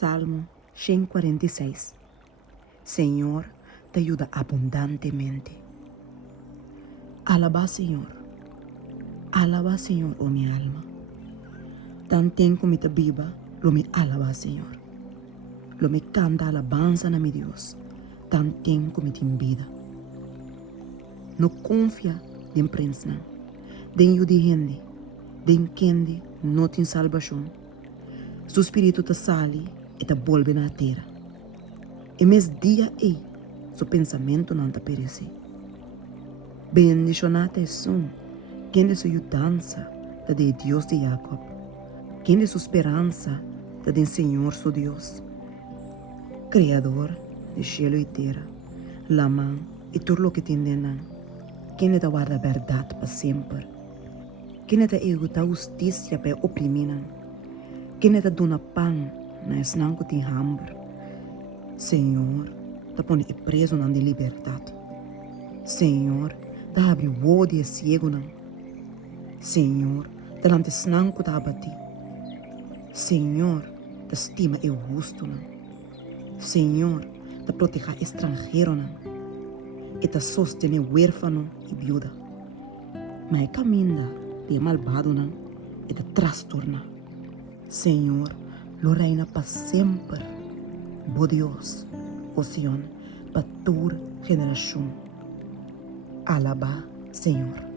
Salmo 146. Señor, te ayuda abundantemente. Alaba, Señor, oh mi alma. Tan tiempo me te viva, lo me alaba, Señor. Lo me canta alabanza a mi Dios, tan tiempo me te vida. No confia de prensa, de gente, de quem no tem salvação. Su espírito te sale e te vuelve na terra. E mes dia su pensamento não te perece. Bendicionate son, quem de sua dança te de Deus de Jacob, quem de sua esperança te de Senhor su Deus, Criador de cielo e terra, la mão e tudo lo que tem dentro, quem te guarda a verdade para sempre, quem te eguta a justiça para oprimir, quem te dona pão na esnão que tem hambre. Senhor, te põe preso na liberdade. Senhor, te abre o olho e cego. Senhor, te lante esnão que te abate. Senhor, te estima e justo. Senhor, te protege estrangeiro. E te sostene huérfano e viuda. Mas caminha de malvado e te trastorna. Senhor, lo reina para sempre. Bo Dios, o Sion, para toda generación. Alaba, Señor.